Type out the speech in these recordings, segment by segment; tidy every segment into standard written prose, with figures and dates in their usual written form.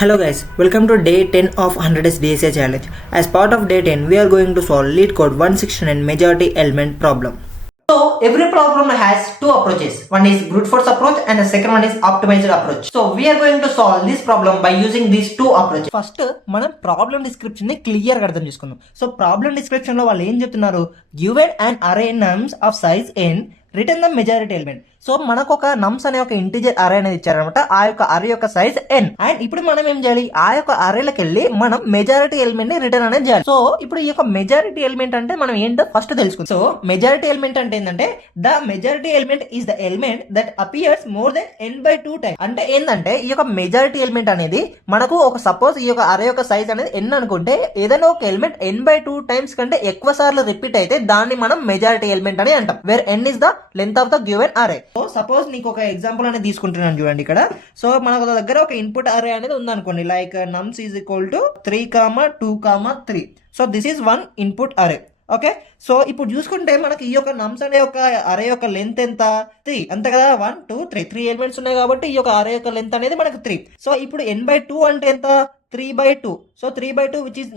Hello guys, welcome to day 10 of 100 days DSA challenge. As part of day 10, we are going to solve lead code 169 majority element problem. So every problem has two approaches. One is brute force approach and the second one is optimized approach. So we are going to solve this problem by using these two approaches. First, మనం problem description ని clear గా అర్థం చేసుకుందాం. So problem description లో వాళ్ళు ఏం చెప్తున్నారు, given an array nums of size n, return the majority element. So మనకు ఒక నమ్స్ అనే ఒక ఇంటిజర్ అరే అనేది ఇచ్చారనమాట. ఆ యొక్క అరే యొక్క సైజ్ n. అండ్ ఇప్పుడు మనం ఏం చేయాలి, ఆ యొక్క అరేలకు వెళ్ళి మనం మెజారిటీ ఎలిమెంట్ ని రిటర్న్ అనేది చేయాలి. సో ఇప్పుడు ఈ యొక్క మెజారిటీ ఎలిమెంట్ అంటే మనం ఏంటో ఫస్ట్ తెలుసుకుందాం. సో మెజారిటీ ఎలిమెంట్ అంటే ఏంటంటే the majority element is the element that appears more than n/2 time. అంటే ఏంటంటే ఈ యొక్క మెజారిటీ ఎలిమెంట్ అనేది మనకు ఒక సపోజ్ ఈ యొక్క అరే యొక్క సైజ్ అనేది n అనుకుంటే ఏదైనా ఒక ఎలిమెంట్ n/2 టైమ్స్ కంటే ఎక్కువ సార్లు రిపీట్ అయితే దాన్ని మనం మెజారిటీ ఎలిమెంట్ అని అంటాం. Where n is the length of the given array. So suppose నీకు ఒక ఎగ్జాంపుల్ అనేది తీసుకుంటున్నాను చూడండి ఇక్కడ. సో మనకు దగ్గర ఒక ఇన్పుట్ అరే అనేది ఉందనుకోండి, like nums is equal to 3,2,3. So this is one input అరే. ఓకే, సో ఇప్పుడు చూసుకుంటే మనకి ఈ యొక్క నమ్స్ అనే ఒక అరే యొక్క లెంత్ ఎంత, 3 అంతే కదా. 1 2 3 ఎలిమెంట్స్ ఉన్నాయి కాబట్టి ఈ యొక్క అరే యొక్క లెంత్ అనేది మనకు 3. సో ఇప్పుడు n/2 అంటే ఎంత, 3/2. So 3/2 which is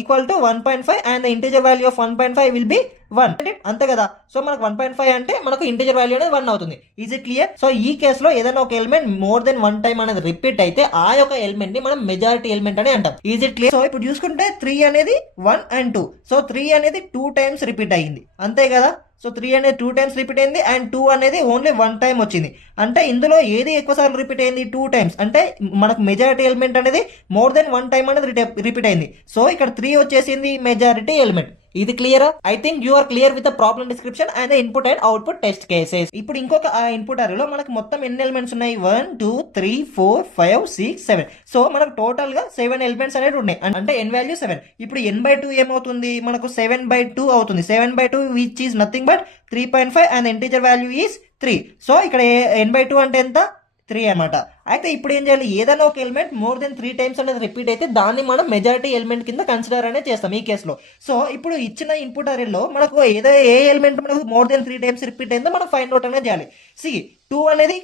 equal to 1.5 and the integer value of 1.5 will be 1, అంతే కదా. సో మనకు 1.5 అంటే మనకు ఇంటిజర్ వాల్యూ అనేది 1 అవుతుంది. Is it clear? సో ఈ కేసులో ఏదైనా ఒక ఎలిమెంట్ మోర్ దెన్ 1 టైం అనేది రిపీట్ అయితే ఆ యొక్క ఎలిమెంట్ ని మనం మెజారిటీ ఎలిమెంట్ అని అంటాం. Is it clear? సో ఇప్పుడు చూసుకుంటే 3 అనేది 1 and 2. సో 3 అనేది 2 టైమ్స్ రిపీట్ అయ్యింది, అంతే కదా. సో 3 అనేది 2 టైమ్స్ రిపీట్ అయింది అండ్ 2 అనేది ఓన్లీ 1 టైం వచ్చింది. అంటే ఇందులో ఏది ఎక్కువ సార్లు రిపీట్ అయింది, 2 టైమ్స్. అంటే మనకు మెజారిటీ ఎలిమెంట్ అనేది మోర్ దెన్ 1 టైం అనేది రిపీట్ అయింది. సో ఇక్కడ 3 వచ్చేసింది మెజారిటీ ఎలిమెంట్. ఇది క్లియరా? I think you are clear with the problem description and the input and output test cases. ఇప్పుడు ఇంకొక ఇన్పుట్ అరేలో మనకు మొత్తం ఎన్ని ఎలిమెంట్స్ ఉన్నాయి, 1 2 3 4 5 6 7. సో మనకు టోటల్ గా 7 ఎలిమెంట్స్ అనేవి ఉన్నాయి, అంటే n వాల్యూ 7. ఇప్పుడు n/2 ఏమవుతుంది, మనకు 7/2 అవుతుంది. 7/2 which is nothing but 3.5 and integer value is 3. So ఇక్కడ n/2 అంటే ఎంత, 3 అనమాట. అయితే ఇప్పుడు ఏం చేయాలి, ఏదైనా ఒక ఎలిమెంట్ మోర్ దెన్ 3 టైమ్స్ అనేది రిపీట్ అయితే దాన్ని మనం మెజారిటీ ఎలిమెంట్ కింద కన్సిడర్ అనేది చేస్తాం ఈ కేసులో. సో ఇప్పుడు ఇచ్చిన ఇన్పుట్ అరేలో మనకు ఏ ఎలిమెంట్ మనకు మోర్ దెన్ 3 టైమ్స్ రిపీట్ అయిందో మనం ఫైండ్ అవుట్ అనేది చేయాలి. సి 2 అనేది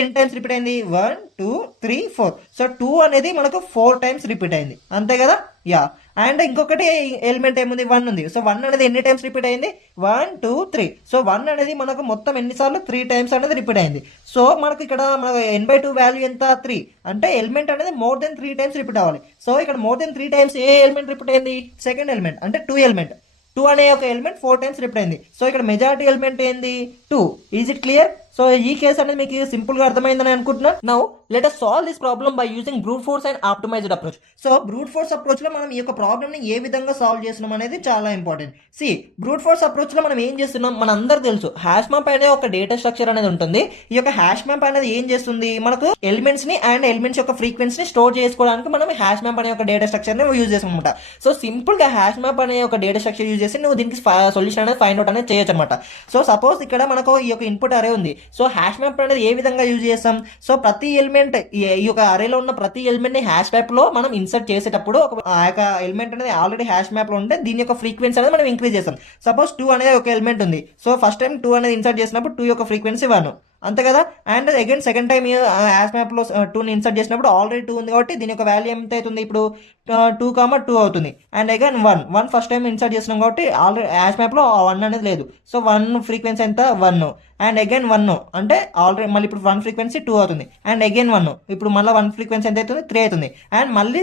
ఎన్ని టైమ్స్ రిపీట్ అయింది, 1 2 3 4. సో 2 అనేది మనకు 4 టైమ్స్ రిపీట్ అయింది, అంతే కదా. యా, అండ్ ఇంకొకటి ఎలిమెంట్ ఏముంది, 1 ఉంది. సో 1 అనేది ఎన్ని టైమ్స్ రిపీట్ అయింది, 1 2 3. సో 1 అనేది మనకు మొత్తం ఎన్నిసార్లు 3 టైమ్స్ అనేది రిపీట్ అయింది. సో మనకు ఇక్కడ మనకు n/2 వాల్యూ ఎంత, 3. అంటే ఎలిమెంట్ అనేది మోర్ దెన్ 3 టైమ్స్ రిపీట్ అవ్వాలి. సో ఇక్కడ మోర్ దెన్ 3 టైమ్స్ ఏ ఎలిమెంట్ రిపీట్ అయింది, సెకండ్ ఎలిమెంట్, అంటే 2 ఎలిమెంట్. 2 అనే ఒక ఎలిమెంట్ 4 టైమ్స్ రిపీట్ అయింది. సో ఇక్కడ మెజారిటీ ఎలిమెంట్ ఏంది, 2. Is it clear? సో ఈ కేసు అనేది మీకు సింపుల్ గా అర్థమైందని అనుకుంటున్నా. Now let us solve this problem by using brute force and optimised approach. So brute force approach లో మనం ఈ యొక్క ప్రాబ్లమ్ ని ఏ విధంగా సాల్వ్ చేస్తున్నాం అనేది చాలా important. See brute force approach లో మనం ఏం చేస్తున్నాం, మన అందరు తెలుసు హ్యాష్ మ్యాప్ అనే ఒక డేటా స్ట్రక్చర్ అనేది ఉంటుంది. ఈ యొక్క హ్యాష్ మ్యాప్ అనేది ఏం చేస్తుంది, మనకు ఎలిమెంట్స్ ని అండ్ ఎలిమెంట్స్ యొక్క ఫ్రీక్వెన్సీ ని స్టోర్ చేసుకోవడానికి మనం హ్యాష్ మ్యాప్ అనే ఒక డేటా స్ట్రక్చర్ ని యూజ్ చేస్తాం అనమాట. సో సింపుల్ గా హ్యాష్ మ్యాప్ అనే ఒక డేటా స్ట్రక్చర్ యూజ్ చేసి నువ్వు దీనికి సొల్యూషన్ అనేది ఫైండ్ అవుట్ అనేది చేయొచ్చు అనమాట. సో సపోజ్ ఇక్కడ మనకు ఈ యొక్క ఇన్పుట్ అరే ఉంది. సో హ్యాష్ మ్యాప్ అనేది ఏ విధంగా యూజ్ చేస్తాం, సో ప్రతి ఎలిమెంట్ ఈ యొక్క అరేలో ఉన్న ప్రతి ఎలిమెంట్ ని హ్యాష్ మ్యాప్ లో మనం ఇన్సర్ట్ చేసేటప్పుడు ఆ యొక్క ఎలిమెంట్ అనేది ఆల్రెడీ హ్యాష్ మ్యాప్ లో ఉంటే దీని యొక్క ఫ్రీక్వెన్సీ అనేది మనం ఇంక్రీజ్ చేస్తాం. సపోజ్ 2 అనేది ఒక ఎలిమెంట్ ఉంది. సో ఫస్ట్ టైం 2 అనేది ఇన్సర్ట్ చేసినప్పుడు 2 యొక్క ఫ్రీక్వెన్సీ 1, అంతే కదా. And again second time hash map లో 2ని ఇన్సర్ట్ చేసినప్పుడు ఆల్రెడీ 2 ఉంది కాబట్టి దీని యొక్క వాల్యూ ఎంత అవుతుంది, ఇప్పుడు 2,2 అవుతుంది. And again 1 first time insert చేస్తున్నాం కాబట్టి ఆల్రెడీ హ్యాష్ మ్యాప్ లో 1 అనేది లేదు. సో 1 ఫ్రీక్వెన్సీ ఎంత, 1. అండ్ అగైన్ 1 అంటే ఆల్రెడీ మళ్ళీ ఇప్పుడు 1 ఫ్రీక్వెన్సీ 2 అవుతుంది. అండ్ అగైన్ 1, ఇప్పుడు మళ్ళీ 1 ఫ్రీక్వెన్సీ ఎంత అవుతుంది, 3 అవుతుంది. అండ్ మళ్ళీ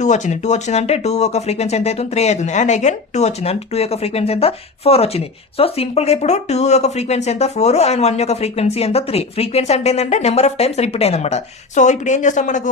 2 వచ్చింది. 2 వచ్చిందంటే 2 యొక్క ఫ్రీక్వెన్సీ ఎంత అవుతుంది, 3 అవుతుంది. అండ్ అగైన్ 2 వచ్చింది అంటే 2 యొక్క ఫ్రీక్వెన్సీ ఎంత, 4 వచ్చింది. సో సింపుల్ గా ఇప్పుడు 2 యొక్క ఫ్రీక్వెన్సీ ఎంత, 4. అండ్ 1 యొక్క ఫ్రీక్వెన్సీ ఎంత, 3. ఫ్రీక్వెన్సీ అంటే ఏంటంటే నెంబర్ ఆఫ్ టైమ్స్ రిపీట్ అయింది అనమాట. సో ఇప్పుడు ఏం చేస్తాం, మనకు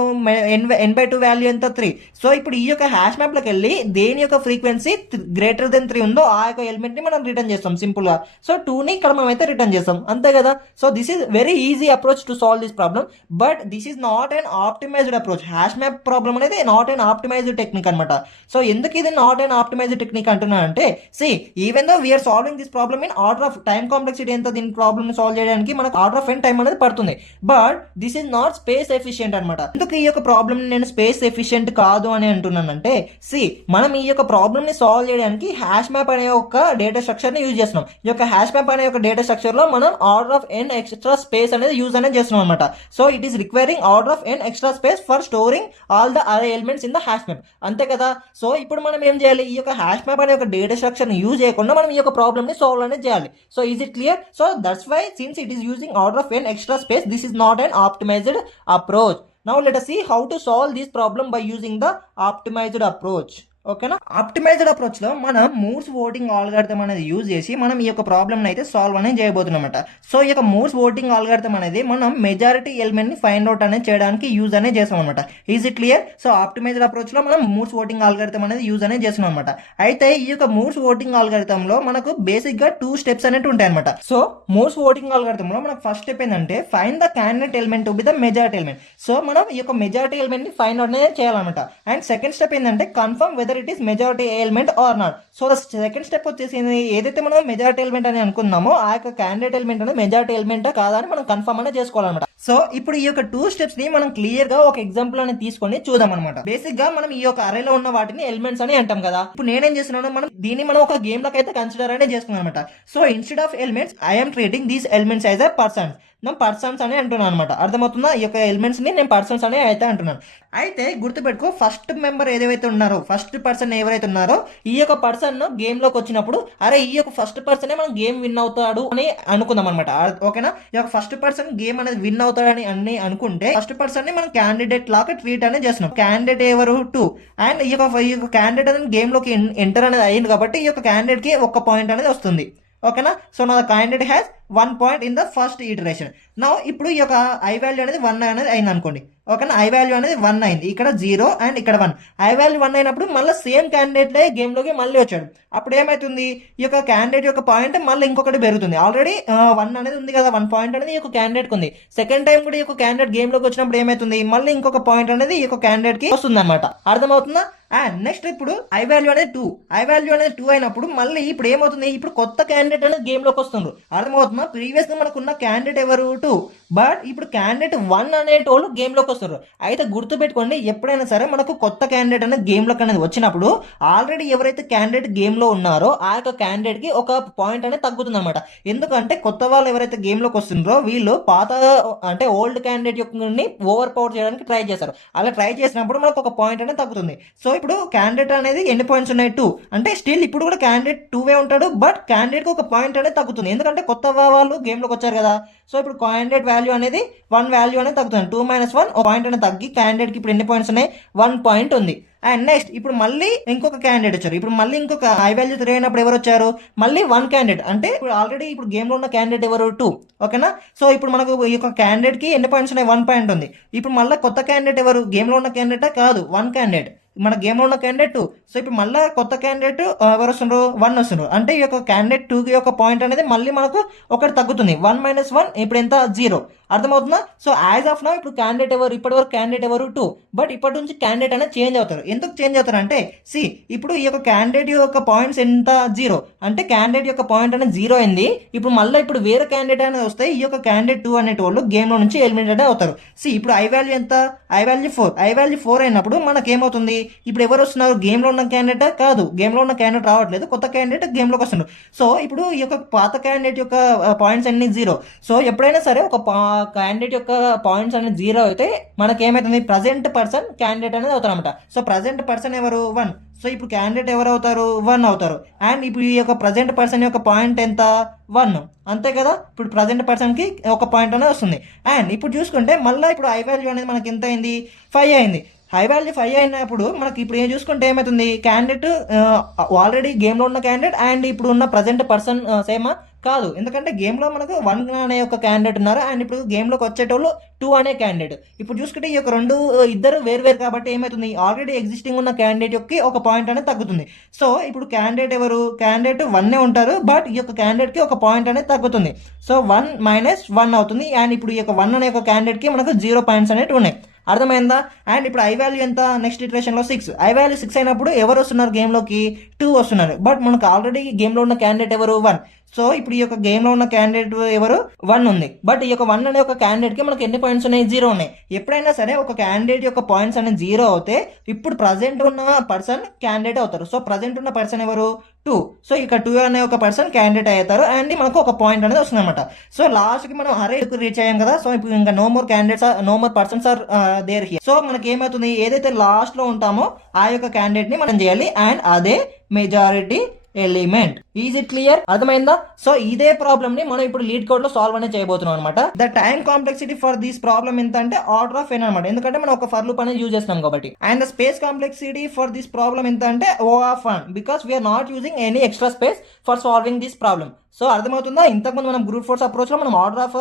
n/2 వాల్యూ ఎంత, 3. సో ఇప్పుడు ఈ యొక్క హ్యాష్ మ్యాప్ లోకి వెళ్ళి దేని యొక్క ఫ్రీక్వెన్సీ గ్రేటర్ దెన్ 3 ఉందో ఆ యొక్క ఎలిమెంట్ ని మనం రిటర్న్ చేస్తాం సింపుల్ గా. సో 2 ని ఇక్కడ మనం అయితే రిటర్న్ చేస్తాం, అంతే కదా. So this is very easy approach to solve this problem, but this is not an optimized approach. Hash map problem అనేది నాట్ అన్ ఆప్టిమైజ్డ్ టెక్నిక్ అనమాట. సో ఎందుకు ఇది నాట్ అన్ ఆప్టిమైజ్డ్ టెక్నిక్ అంటున్నా అంటే, see even though we're solving this problem in order of time complexity ఎంత దీని problem solve చేయడానికి మనకు ఆర్డర్ ఆఫ్ n టైం అనేది పడుతుంది. But this is not space efficient అనమాట. ఎందుకు ఈ యొక్క ప్రాబ్లమ్ నేను స్పేస్ ఎఫిషియెంట్ కాదు అని అని అంటున్నానంటే మనం ఈ యొక్క ప్రాబ్లమ్ ని సాల్వ్ చేయడానికి హ్యాష్ మ్యాప్ అనే ఒక డేటా స్ట్రక్చర్ ని యూజ్ చేస్తున్నాం. ఈ యొక్క హ్యాష్ మ్యాప్ అనే ఒక డేటా స్ట్రక్చర్ లో మనం order of n extra space అనేది యూజ్ అనేది చేస్తున్నాం అనమాట. So it is requiring order of n extra space for storing all the array elements in the hash map. అంతే కదా. సో ఇప్పుడు మనం ఏం చేయాలి, ఈ యొక్క హ్యాష్ మ్యాప్ అనే ఒక డేటా స్ట్రక్చర్ ని యూజ్ చేయకుండా మనం ఈ యొక్క ప్రాబ్లమ్ ని సాల్వ్ అనేది చేయాలి. So is it clear? So that's why since it is using order of n extra space, this is not an optimized approach. Now let us see how to solve this problem by using the optimized approach. ఓకేనా. Optimised approach లో మనం Moor's voting algorithm అనేది use చేసి మనం ఈ యొక్క problem అయితే solve అనేది చేయబోతున్నాం అనమాట. సో ఈ యొక్క మూర్స్ ఓటింగ్ ఆల్గారిథం అనేది మనం మెజారిటీ ఎలిమెంట్ ని ఫైండ్ అవుట్ అనేది చేయడానికి యూజ్ అనేది చేస్తాం అనమాట. Is it clear? So optimised approach లో మనం మూర్స్ ఓటింగ్ ఆల్గారిథం అనేది యూజ్ అనేది చేస్తున్నాం అనమాట. అయితే ఈ యొక్క మూర్స్ ఓటింగ్ ఆల్గారిథం లో మనకు బేసిక్ గా 2 స్టెప్స్ అనేవి ఉంటాయి అనమాట. సో మూర్స్ ఓటింగ్ ఆల్గారిథం లో మనకు ఫస్ట్ స్టెప్ ఏంటంటే find the candidate element to be the majority element. So మనం ఈ యొక్క మెజారిటీ ఎలిమెంట్ ని ఫైండ్ అవుట్ అనేది చేయాలన్నమాట. అండ్ సెకండ్ స్టెప్ ఏంటంటే confirm whether it is majority element or not. So the second step వచ్చేసి ఏదైతే మనం మెజారిటీ ఎలిమెంట్ అని అనుకున్నామో ఆ యొక్క క్యాండిడేట్ ఎలిమెంట్ అనేది మెజారిటీ ఎలిమెంట్ కాదా అని మనం కన్ఫర్మ్ అనేది చేసుకోవాలన్నమాట. సో ఇప్పుడు ఈ యొక్క 2 స్టెప్స్ ని మనం క్లియర్ గా ఒక ఎగ్జాంపుల్ అనేది తీసుకొని చూద్దాం అనమాట. బేసిక్ గా మనం ఈ యొక్క అరేలో ఉన్న వాటిని ఎలిమెంట్స్ అని అంటాం కదా. ఇప్పుడు నేనేం చేస్తున్నాను, మనం ఒక గేమ్ లకి అయితే కన్సిడర్ అనేది చేసుకున్నాం అనమాట. So instead of elements I'm treating these elements as a persons. నేను పర్సన్స్ అని అంటున్నాను అనమాట. అర్థమవుతుందా? ఈ యొక్క ఎలిమెంట్స్ ని నేను పర్సన్స్ అనే అయితే అంటున్నాను. అయితే గుర్తుపెట్టుకో, ఫస్ట్ మెంబర్ ఏదైతే ఉన్నారో, ఫస్ట్ పర్సన్ ఎవరైతే ఉన్నారో ఈ యొక్క పర్సన్ గేమ్ లోకి వచ్చినప్పుడు అరే ఈ యొక్క ఫస్ట్ పర్సనే మనం గేమ్ విన్ అవుతాడు అని అనుకుందాం అనమాట. ఓకేనా. ఈ యొక్క ఫస్ట్ పర్సన్ గేమ్ అనేది విన్ అవుతాడని అనుకుంటే ఫస్ట్ పర్సన్ ని మనం క్యాండిడేట్ లాగా ట్రీట్ అనేది చేస్తున్నాం. క్యాండిడేట్ ఎవరు 2 అండ్ ఈ యొక్క క్యాండిడేట్ అనేది గేమ్ లోకి ఎంటర్ అనేది అయ్యింది కాబట్టి ఈ యొక్క క్యాండిడేట్ కి 1 పాయింట్ అనేది వస్తుంది. ఓకేనా. సో నా candidate has 1 point in the first iteration. నా ఇప్పుడు ఈ యొక్క ఐ వాల్యూ అనేది 1 అనేది అయింది అనుకోండి. ఓకేనా. ఐ వాల్యూ అనేది 1 అయింది, ఇక్కడ 0 అండ్ ఇక్కడ 1. ఐ వాల్యూ 1 అయినప్పుడు మళ్ళీ సేమ్ క్యాండిడేట్ గేమ్ లోకి మళ్ళీ వచ్చాడు. అప్పుడు ఏమైతుంది, ఈ యొక్క క్యాండిడేట్ యొక్క పాయింట్ మళ్ళీ ఇంకొకటి పెరుగుతుంది. ఆల్రెడీ 1 అనేది ఉంది కదా, 1 పాయింట్ అనేది ఈ యొక్క క్యాండిడేట్ ఉంది. సెకండ్ టైం కూడా ఈ యొక్క క్యాండిడేట్ గేమ్ లోకి వచ్చినప్పుడు ఏమైతుంది, మళ్ళీ ఇంకొక పాయింట్ అనేది ఈ యొక్క క్యాండిడేట్ కి వస్తుంది అనమాట. అర్థమవుతుందా? అండ్ నెక్స్ట్ ఇప్పుడు ఐ వాల్యూ అనేది 2. ఐ వాల్యూ అనేది 2 అయినప్పుడు మళ్ళీ ఇప్పుడు ఏమవుతుంది, ఇప్పుడు కొత్త క్యాండిడేట్ అనేది గేమ్ లోకి వస్తుంది. అర్థమవుతుందా? ప్రీవియస్ గా మనకున్న క్యాండిడేట్ ఎవరు 2, బట్ ఇప్పుడు క్యాండిడేట్ 1 అనేటోళ్ళు గేమ్ లోకి వస్తారు. అయితే గుర్తు పెట్టుకోండి, ఎప్పుడైనా సరే మనకు కొత్త క్యాండిడేట్ అనేది గేమ్ లోకి అనేది వచ్చినప్పుడు ఆల్రెడీ ఎవరైతే క్యాండిడేట్ గేమ్ లో ఉన్నారో ఆ యొక్క క్యాండిడేట్ కి 1 పాయింట్ అనేది తగ్గుతుంది అనమాట. ఎందుకంటే కొత్త వాళ్ళు ఎవరైతే గేమ్ లోకి వస్తున్నారో వీళ్ళు పాత అంటే ఓల్డ్ క్యాండిడేట్ యొక్క ఓవర్ పవర్ చేయడానికి ట్రై చేస్తారు. అలా ట్రై చేసినప్పుడు మనకు 1 పాయింట్ అనేది తగ్గుతుంది. సో ఇప్పుడు క్యాండిడేట్ అనేది ఎన్ని పాయింట్స్ ఉన్నాయి, 2. అంటే స్టిల్ ఇప్పుడు కూడా క్యాండిడేట్ 2 ఉంటాడు, బట్ క్యాండిడేట్ కి 1 పాయింట్ అనేది తగ్గుతుంది. ఎందుకంటే కొత్త వాళ్ళు గేమ్ లోకి వచ్చారు కదా. సో ఇప్పుడు క్యాండిడేట్ వాల్యూ అనేది 1 వాల్యూ అనేది తగ్గుతుంది. 2 - 1 పాయింట్ అనేది తగ్గి క్యాండిడేట్ కి ఇప్పుడు ఎన్ని పాయింట్స్ ఉన్నాయి, 1 పాయింట్ ఉంది. అండ్ నెక్స్ట్ ఇప్పుడు మళ్ళీ ఇంకొక క్యాండిడేట్ వచ్చారు. ఇప్పుడు మళ్ళీ ఇంకొక ఐ వాల్యూ 3 అయినప్పుడు ఎవరు వచ్చారు, మళ్ళీ 1 క్యాండిడేట్. అంటే ఇప్పుడు ఆల్రెడీ ఇప్పుడు గేమ్ లో ఉన్న క్యాండిడేట్ ఎవరు 2. ఓకేనా. సో ఇప్పుడు మనకు ఈ యొక్క క్యాండిడేట్ కి ఎన్ని పాయింట్స్ ఉన్నాయి, 1 పాయింట్ ఉంది. ఇప్పుడు మళ్ళీ కొత్త క్యాండిడేట్ ఎవరు, గేమ్ లో ఉన్న క్యాండిడేటా కాదు, 1 క్యాండిడేట్. మన గేమ్ లో ఉన్న క్యాండిడేట్ 2. సో ఇప్పుడు మళ్ళీ కొత్త క్యాండిడేట్ ఎవరు వస్తున్నారు, 1 వస్తున్నారు. అంటే ఈ యొక్క క్యాండిడేట్ 2 కి యొక్క పాయింట్ అనేది మళ్ళీ మనకు ఒకటి తగ్గుతుంది. 1 - 1 ఇప్పుడు ఎంత, 0. అర్థమవుతుందా? సో యాజ్ ఆఫ్ నౌ ఇప్పుడు క్యాండిడేట్ ఎవరు, ఇప్పటి వరకు క్యాండిడేట్ ఎవరు 2, బట్ ఇప్పటి నుంచి క్యాండిడేట్ అనేది చేంజ్ అవుతారు. ఎందుకు చేంజ్ అవుతారు అంటే ఇప్పుడు ఈ యొక్క క్యాండిడేట్ యొక్క పాయింట్స్ ఎంత, 0. అంటే క్యాండిడేట్ యొక్క పాయింట్ అనేది 0 అయింది. ఇప్పుడు మళ్ళీ ఇప్పుడు వేరే క్యాండిడేట్ అనేది వస్తే ఈ యొక్క క్యాండిడేట్ 2 అనేటోళ్ళు గేమ్ లో నుంచి ఎలిమినేట్ అవుతారు. ఇప్పుడు ఐ వాల్యూ ఎంత, ఐ వాల్యూ 4. ఐ వాల్యూ 4 అయినప్పుడు మనకి ఏమవుతుంది, ఇప్పుడు ఎవరు వస్తున్నారు, గేమ్ లో ఉన్న క్యాండిడేట్ కాదు, గేమ్ లో ఉన్న క్యాండిడేట్ రావట్లేదు, కొత్త క్యాండిడేట్ గేమ్ లోకి వస్తున్నారు. సో ఇప్పుడు ఈ యొక్క పాత క్యాండిడేట్ యొక్క పాయింట్స్ అన్ని 0. సో ఎప్పుడైనా సరే ఒక క్యాండిడేట్ యొక్క పాయింట్స్ అనేది 0 అయితే మనకి ఏమైతుంది, ప్రజెంట్ పర్సన్ క్యాండిడేట్ అనేది అవుతారు అనమాట. సో ప్రజెంట్ పర్సన్ ఎవరు, 1. సో ఇప్పుడు క్యాండిడేట్ ఎవరు అవుతారు, 1 అవుతారు. అండ్ ఇప్పుడు ఈ యొక్క ప్రజెంట్ పర్సన్ యొక్క పాయింట్ ఎంత, 1. అంతే కదా. ఇప్పుడు ప్రజెంట్ పర్సన్ కి 1 పాయింట్ అనేది వస్తుంది. అండ్ ఇప్పుడు చూసుకుంటే మళ్ళీ ఇప్పుడు ఐ వాల్యూ అనేది మనకి ఎంత అయింది, 5 అయింది. హై వాల్యూ 5 అయినప్పుడు మనకి ఇప్పుడు ఏం చూసుకుంటే ఏమవుతుంది, క్యాండిడేట్ ఆల్రెడీ గేమ్ లో ఉన్న క్యాండిడేట్ అండ్ ఇప్పుడు ఉన్న ప్రజెంట్ పర్సన్ సేమా కాదు. ఎందుకంటే గేమ్ లో మనకు 1 అనే ఒక క్యాండిడేట్ ఉన్నారు అండ్ ఇప్పుడు గేమ్ లోకి వచ్చేటోళ్ళు 2 అనే క్యాండిడేట్. ఇప్పుడు చూసుకుంటే ఈ యొక్క ఇద్దరు వేరు కాబట్టి ఏమవుతుంది, ఆల్రెడీ ఎగ్జిస్టింగ్ ఉన్న క్యాండిడేట్ యొక్క 1 పాయింట్ అనేది తగ్గుతుంది. సో ఇప్పుడు క్యాండిడేట్ ఎవరు, క్యాండిడేట్ 1 ఉంటారు, బట్ ఈ యొక్క క్యాండిడేట్ కి 1 పాయింట్ అనేది తగ్గుతుంది. సో 1 - 1 అవుతుంది. అండ్ ఇప్పుడు ఈ యొక్క 1 అనే ఒక క్యాండిడేట్ కి మనకు 0 పాయింట్స్ అనేవి ఉన్నాయి. అర్థమైందా? అండ్ ఇప్పుడు ఐ వాల్యూ ఎంత, నెక్స్ట్ ఇటరేషన్ లో 6. ఐ వాల్యూ 6 అయినప్పుడు ఎవరు వస్తున్నారు గేమ్ లోకి, 2 వస్తున్నారు, బట్ మనకు ఆల్రెడీ గేమ్ లో ఉన్న క్యాండిడేట్ ఎవరు, 1. సో ఇప్పుడు ఈ యొక్క గేమ్ లో ఉన్న క్యాండిడేట్ ఎవరు 1 ఉంది. బట్ ఈ యొక్క 1 అనే ఒక క్యాండిడేట్ కి మనకి ఎన్ని పాయింట్స్ ఉన్నాయి? 0 ఉన్నాయి. ఎప్పుడైనా సరే ఒక క్యాండిడేట్ యొక్క పాయింట్స్ అనేది 0 అవుతే ఇప్పుడు ప్రజెంట్ ఉన్న పర్సన్ క్యాండిడేట్ అవుతారు. సో ప్రజెంట్ ఉన్న పర్సన్ ఎవరు? 2. సో ఇక 2 అనే ఒక పర్సన్ క్యాండిడేట్ అవుతారు అండ్ మనకు ఒక పాయింట్ అనేది వస్తుంది అనమాట. సో లాస్ట్ కి మనం అరే రీచ్ అయ్యాం కదా. సో ఇప్పుడు ఇంకా no more candidates, no more persons are there here. So మనకి ఏమవుతుంది? ఏదైతే లాస్ట్ లో ఉంటామో ఆ యొక్క క్యాండిడేట్ ని మనం చేయాలి అండ్ అదే majority element. Is it clear? అర్థమైందా? సో ఇదే ప్రాబ్లమ్ ని మనం ఇప్పుడు లీడ్ కోడ్ లో సాల్వ్ అనేది చేయబోతున్నాం అనమాట. The time complexity for this problem ఎంత అంటే ఆర్డర్ ఆఫ్ n అనమాట. ఎందుకంటే మనం ఒక ఫర్ లూప్ అనేది యూజ్ చేస్తున్నాం కాబట్టి. And the space complexity for this problem ఎంత అంటే O of 1 because we are not using any extra space for solving this problem. So అర్థమవుతుందా? ఇంతకుముందు మనం బ్రూట్ ఫోర్స్ అప్రోచ్ లో మనం order of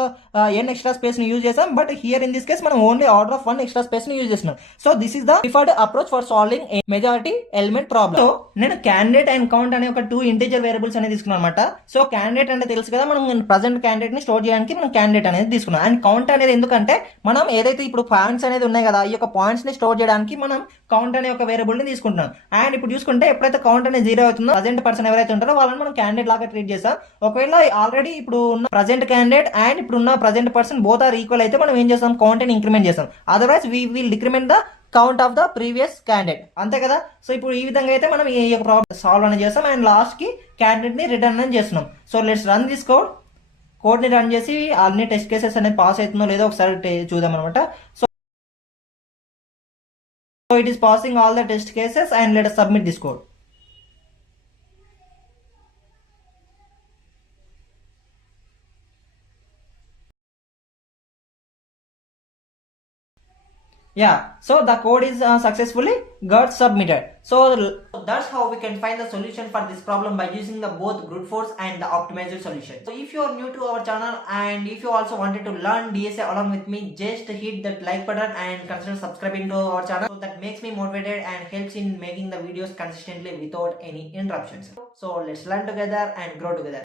n extra space ని యూజ్ చేసాం. But here in this case మనం only order of 1 extra space ని use చేస్తున్నాం. So this is the preferred approach for solving a majority element problem. So నేను candidate and count అనే ఒక 2 integer variables అనేది తీసుకున్నాను అనమాట. సో క్యాండిడేట్ అంటే తెలుసు కదా, మనం ప్రజెంట్ క్యాండిడేట్ ని స్టోర్ చేయడానికి మనం క్యాండిడేట్ అనేది తీసుకున్నాం. అండ్ కౌంట్ అనేది ఎందుకంటే మనం ఏదైతే ఇప్పుడు పాయింట్స్ అనేది ఉన్నాయి కదా, ఈ యొక్క పాయింట్స్ ని స్టోర్ చేయడానికి మనం కౌంట్ అనే ఒక వేరియబుల్ ని తీసుకుంటున్నాం. అండ్ ఇప్పుడు చూసుకుంటే ఎప్పుడైతే కౌంట్ అనేది 0 అవుతుందో ప్రజెంట్ పర్సన్ ఎవరైతే ఉంటారో వాళ్ళని మనం క్యాండిడేట్ లాగా ట్రీట్ చేస్తాం. ఒకవేళ ఆల్రెడీ ఇప్పుడు ఉన్న ప్రజెంట్ క్యాండిడేట్ అండ్ ఇప్పుడు ఉన్న present person both are equal అయితే మనం ఏం చేస్తాం? కౌంట్ ని ఇంక్రిమెంట్ చేస్తాం. Otherwise we will decrement the count of the previous candidate. అంతే కదా. సో ఇప్పుడు ఈ విధంగా అయితే మనం ఈ యొక్క ప్రాబ్లమ్ సాల్వ్ అనేది చేస్తాం అండ్ లాస్ట్ కి క్యాండిడేట్ ని రిటర్న్ అని చేస్తున్నాం. So let's run this code ని రన్ చేసి అన్ని టెస్ట్ కేసెస్ అనేది పాస్ అవుతుందో లేదో ఒకసారి చూద్దాం అనమాట. So it is passing all the test cases and let us submit this code. Yeah, so the code is successfully got submitted. So that's how we can find the solution for this problem by using the both brute force and the optimized solution. So if you are new to our channel and if you also wanted to learn DSA along with me, just hit that like button and consider subscribing to our channel. So that makes me motivated and helps in making the videos consistently without any interruptions. So let's learn together and grow together.